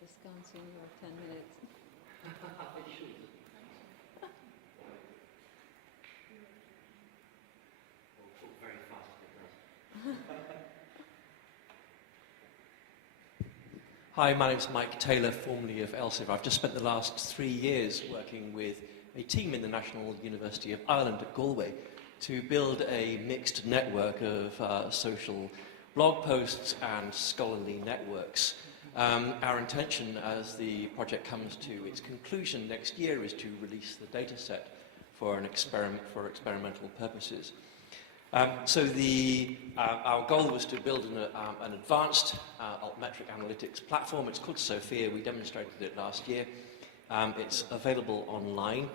Discounting your 10 minutes. Very fast. Hi, my name's Mike Taylor, formerly of Elsevier. I've just spent the last 3 years working with a team in the National University of Ireland at Galway to build a mixed network of social blog posts and scholarly networks. Our intention as the project comes to its conclusion next year is to release the dataset for experimental purposes. Our goal was to build an advanced Altmetric analytics platform. It's called Sophia. We demonstrated it last year. It's available online,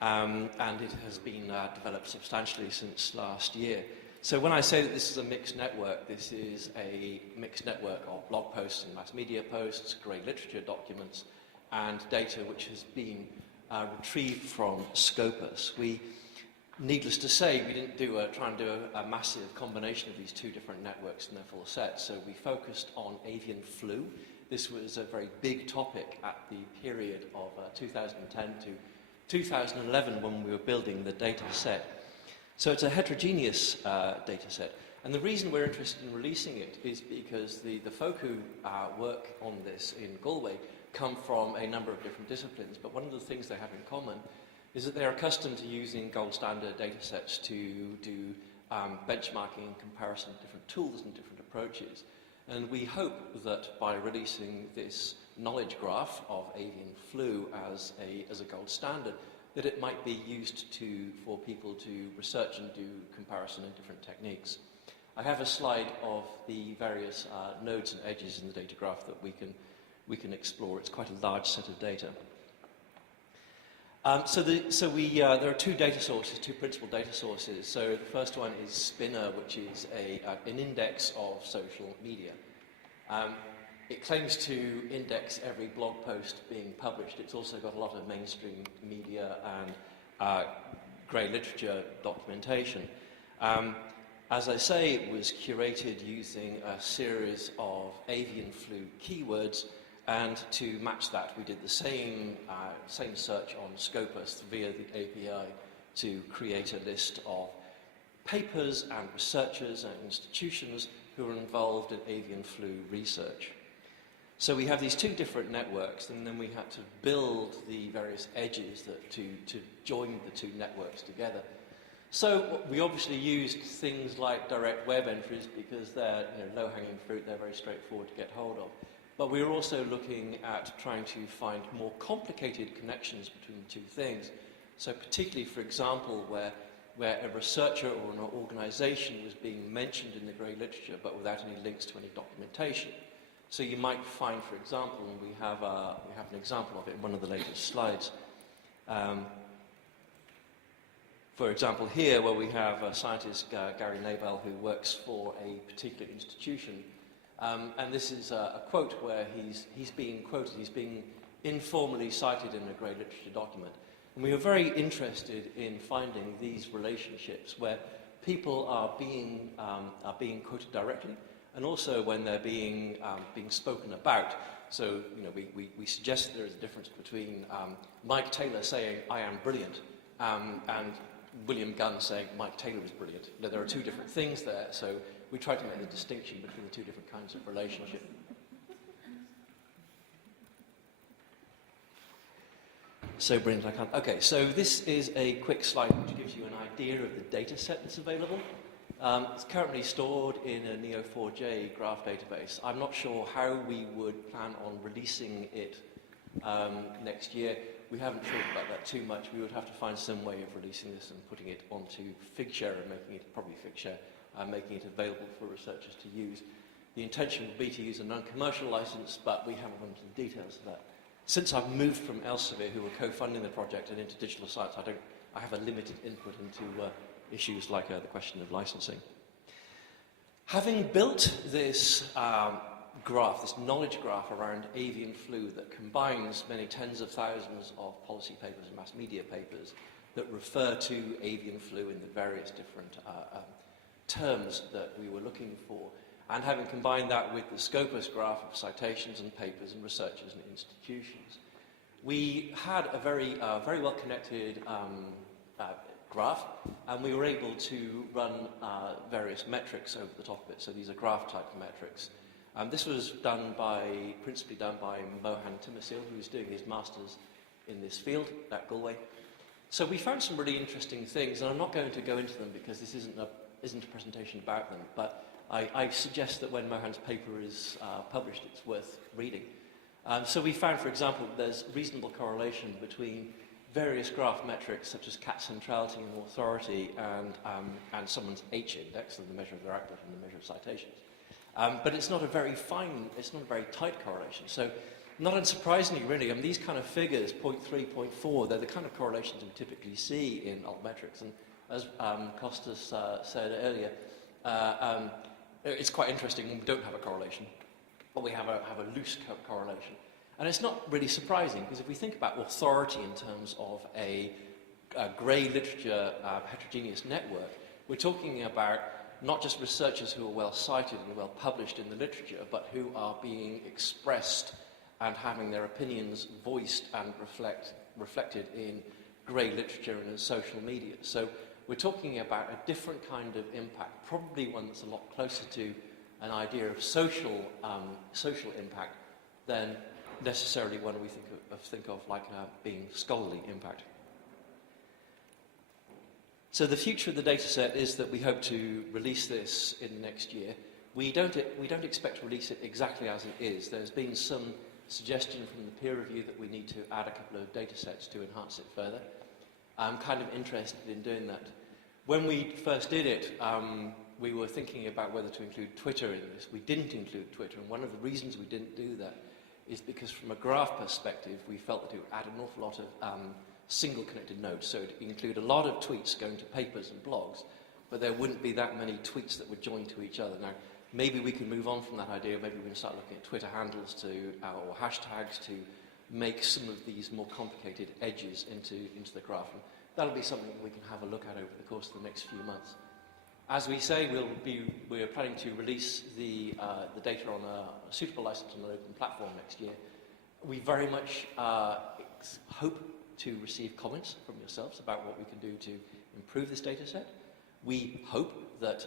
and it has been developed substantially since last year. So when I say that this is a mixed network, this is a mixed network of blog posts and mass media posts, grey literature documents, and data which has been retrieved from Scopus. Needless to say, we didn't try and do a massive combination of these two different networks in their full set, so we focused on avian flu. This was a very big topic at the period of 2010 to 2011 when we were building the data set. So it's a heterogeneous data set, and the reason we're interested in releasing it is because the folk who work on this in Galway come from a number of different disciplines, but one of the things they have in common is that they're accustomed to using gold standard data sets to do benchmarking and comparison of different tools and different approaches. And we hope that by releasing this knowledge graph of avian flu as a gold standard, that it might be used for people to research and do comparison in different techniques. I have a slide of the various nodes and edges in the data graph that we can explore. It's quite a large set of data. There are two data sources, two principal data sources. So the first one is Spinner, which is an index of social media. It claims to index every blog post being published. It's also got a lot of mainstream media and grey literature documentation. As I say, it was curated using a series of avian flu keywords, and to match that, we did the same search on Scopus via the API to create a list of papers and researchers and institutions who are involved in avian flu research. So we have these two different networks, and then we had to build the various edges to join the two networks together. So we obviously used things like direct web entries because they're low-hanging fruit, they're very straightforward to get hold of. But we were also looking at trying to find more complicated connections between the two things. So particularly, for example, where a researcher or an organization was being mentioned in the grey literature but without any links to any documentation. So you might find, for example, and we have an example of it in one of the latest slides. For example, here where we have a scientist, Gary Nabel, who works for a particular institution. And this is a quote where he's being quoted, he's being informally cited in a grey literature document. And we were very interested in finding these relationships where people are being quoted directly, and also when they're being spoken about. So, we suggest there is a difference between Mike Taylor saying, "I am brilliant," and William Gunn saying, "Mike Taylor is brilliant." There are two different things there, so we try to make the distinction between the two different kinds of relationship. So brilliant, I can't. Okay, so this is a quick slide which gives you an idea of the data set that's available. It's currently stored in a Neo4j graph database. I'm not sure how we would plan on releasing it next year. We haven't thought about that too much. We would have to find some way of releasing this and putting it onto Figshare and making it available for researchers to use. The intention would be to use a non-commercial license, but we haven't gone into the details of that. Since I've moved from Elsevier, who were co-funding the project, and into digital science, I have a limited input into issues like the question of licensing. Having built this graph, this knowledge graph around avian flu that combines many tens of thousands of policy papers and mass media papers that refer to avian flu in the various different terms that we were looking for. And having combined that with the Scopus graph of citations and papers and researchers and institutions, we had a very well-connected graph, and we were able to run various metrics over the top of it. So these are graph-type metrics. This was principally done by Mohan Timmersil, who's doing his master's in this field at Galway. So we found some really interesting things, and I'm not going to go into them because this isn't a presentation about them, but I suggest that when Mohan's paper is published, it's worth reading. So we found, for example, there's reasonable correlation between various graph metrics such as cat centrality and authority and someone's H-index, and the measure of their output and the measure of citations. But it's not a very tight correlation. So not unsurprisingly, really, these kind of figures, 0.3, 0.4, they're the kind of correlations we typically see in Altmetrics. And as Costas said earlier, it's quite interesting when we don't have a correlation, but we have a loose correlation. And it's not really surprising, because if we think about authority in terms of a grey literature heterogeneous network, we're talking about not just researchers who are well cited and well published in the literature, but who are being expressed and having their opinions voiced and reflected in grey literature and in social media. So we're talking about a different kind of impact, probably one that's a lot closer to an idea of social impact than necessarily one we think of like being scholarly impact. So the future of the dataset is that we hope to release this in the next year. We don't expect to release it exactly as it is. There's been some suggestion from the peer review that we need to add a couple of datasets to enhance it further. I'm kind of interested in doing that. When we first did it, we were thinking about whether to include Twitter in this. We didn't include Twitter, and one of the reasons we didn't do that is because from a graph perspective, we felt that it would add an awful lot of single connected nodes. So it would include a lot of tweets going to papers and blogs, but there wouldn't be that many tweets that would join to each other. Now, maybe we can move on from that idea. Maybe we can start looking at Twitter handles or hashtags to make some of these more complicated edges into the graph. And that'll be something we can have a look at over the course of the next few months. As we say, we're planning to release the data on a suitable license on an open platform next year. We very much hope to receive comments from yourselves about what we can do to improve this data set. We hope that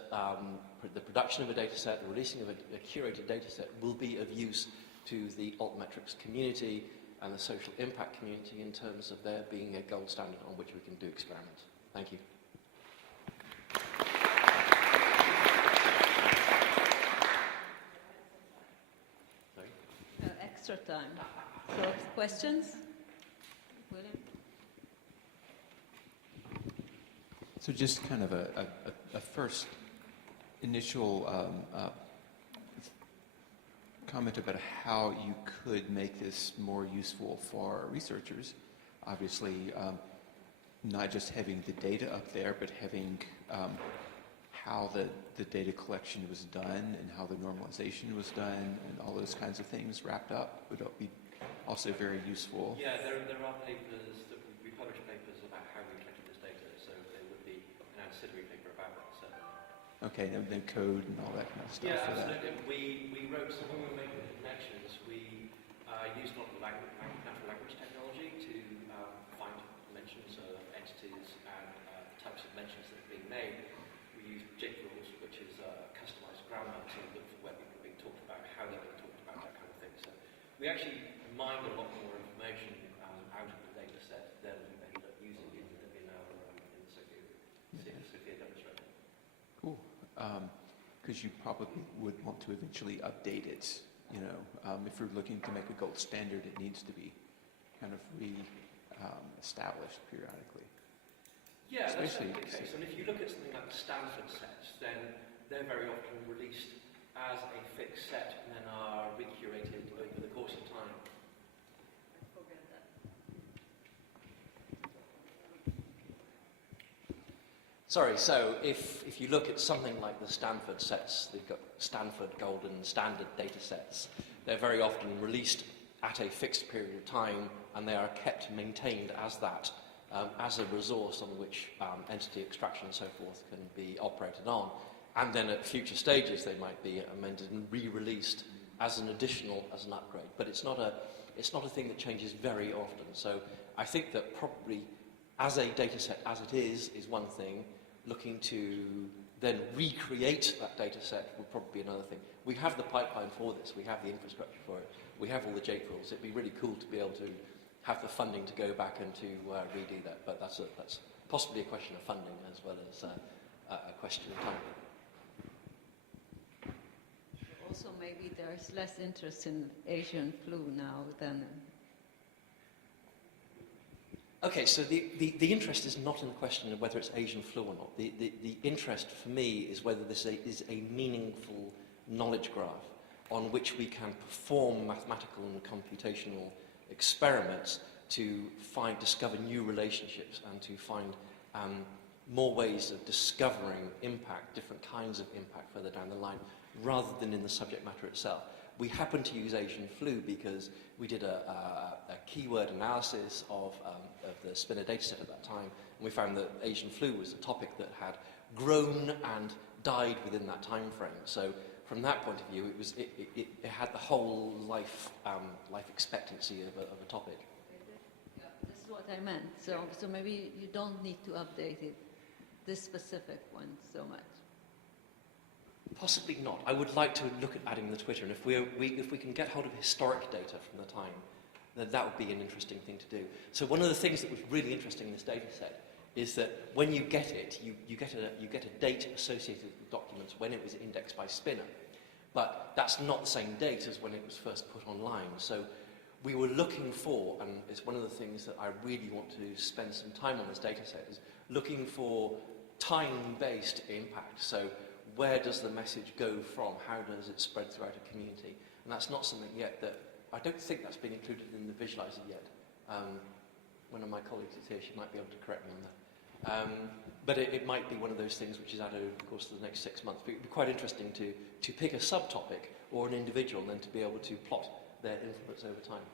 the production of a data set, the releasing of a curated data set will be of use to the Altmetrics community and the social impact community in terms of there being a gold standard on which we can do experiments. Thank you. Sorry? Extra time. So, questions? William? So just kind of a first initial comment about how you could make this more useful for researchers. Obviously, not just having the data up there, but having how the data collection was done and how the normalization was done and all those kinds of things wrapped up would be also very useful. Yeah, there are papers that we publish papers about how we collected this data, so there would be an ancillary paper about that. So. Okay, and then code and all that kind of stuff. Yeah, absolutely. We wrote, so when we were making the connections, we used a lot of natural language technology to find mentions of entities and types of mentions that are being made. We used JIT rules, which is customized grammar to look for where people are being talked about, how they're being talked about, that kind of thing. So we actually mined a lot more information out of the data set than we ended up using in the Sophia demonstration. Cool. Because you probably would want to eventually update it. You know, if you're looking to make a gold standard, it needs to be kind of established periodically. Yeah, that's Especially the case. And if you look at something like the Stanford sets, then they're very often released as a fixed set and then are recurated over the course of time. Forget that. Sorry, so if you look at something like the Stanford sets, they've got Stanford Golden Standard data sets, they're very often released at a fixed period of time and they are kept maintained as that as a resource on which entity extraction and so forth can be operated on. And then at future stages, they might be amended and re-released as an additional, as an upgrade. But it's not a thing that changes very often. So I think that probably as a data set as it is one thing. Looking to then recreate that data set would probably be another thing. We have the pipeline for this. We have the infrastructure for it. We have all the JPRLs. It'd be really cool to be able to have the funding to go back and to redo that. But that's possibly a question of funding as well as a question of time. Also, maybe there's less interest in Asian flu now than... Okay, so the interest is not in the question of whether it's Asian flu or not. The interest for me is whether this is a meaningful knowledge graph on which we can perform mathematical and computational experiments to discover new relationships and to find more ways of discovering impact, different kinds of impact further down the line, rather than in the subject matter itself. We happen to use Asian flu because we did a keyword analysis of the Spinner dataset at that time, and we found that Asian flu was a topic that had grown and died within that time frame. So from that point of view, it had the whole life expectancy of a topic. Yeah, this is what I meant. So maybe you don't need to update it, this specific one, so much. Possibly not. I would like to look at adding the Twitter, and if we can get hold of historic data from the time, then that would be an interesting thing to do. So one of the things that was really interesting in this data set is that when you get it, you get a date associated with documents when it was indexed by Spinner. But that's not the same date as when it was first put online. So we were looking for, and it's one of the things that I really want to spend some time on this data set, is looking for time-based impact. So where does the message go from? How does it spread throughout a community? And that's not something yet that, I don't think that's been included in the visualizer yet. One of my colleagues is here, she might be able to correct me on that. But it might be one of those things which is added over the course of the next 6 months. But it would be quite interesting to pick a subtopic or an individual and then to be able to plot their influence over time.